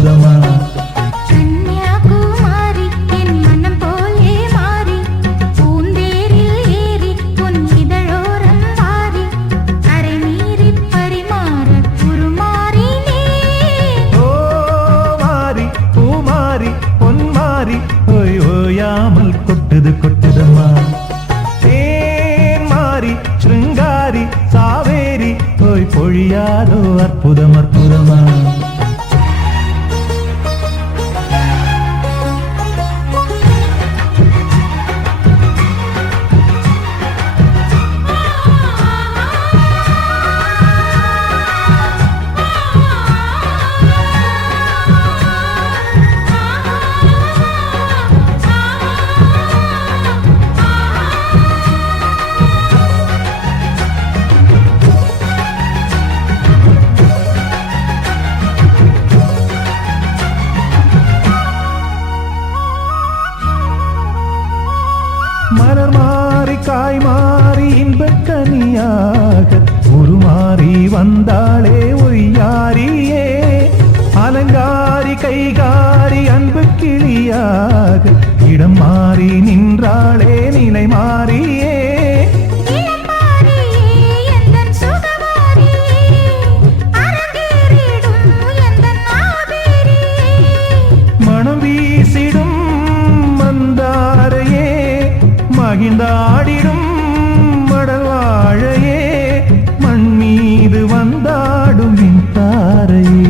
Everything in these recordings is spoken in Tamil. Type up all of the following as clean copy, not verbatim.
அற்புதமா ஓயாமல் கொட்டுது கொட்டுதம்மா தேன் மாறி சிருங்காரி சாவேரி போய் பொழியாதோ அற்புதம் அற்புதமா மலர் மாறி காய் மாறி இன்பக்கனியாக உருமாறி வந்தாளே ஒய்யாரியே அலங்காரி கைகாரி அன்பு கிளியாக இடம் மாறி நின்றாளே நிலை மாறியே மனம் வீசிடும் மந்தாரையே மகிழ்ந்தாடிடும் மடல் வாழையே மண் மீது வந்தாடும் மின்தாரையே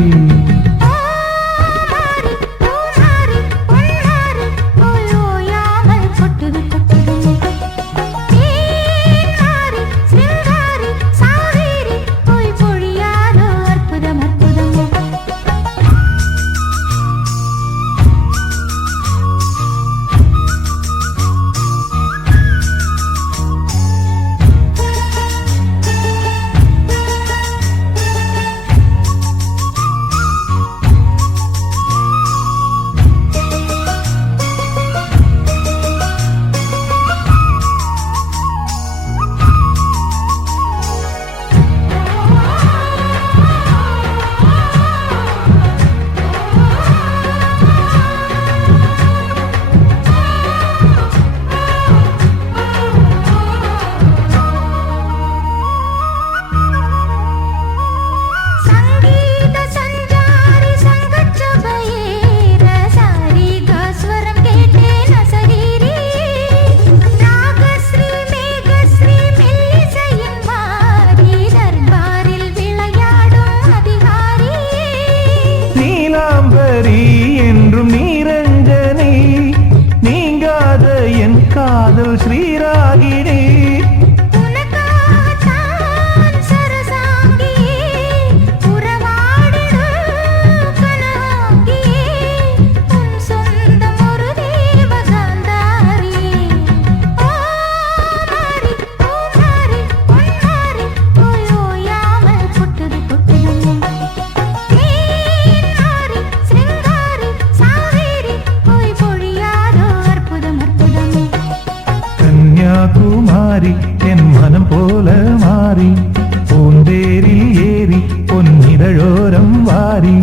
என்றும் நீரஞ்சனி நீங்காத என் காதல் ஸ்ரீராகினி குமாரி என் மனம் போல மாறி பூந்தேரில் ஏறி பொன்னிதழோரம் வாரி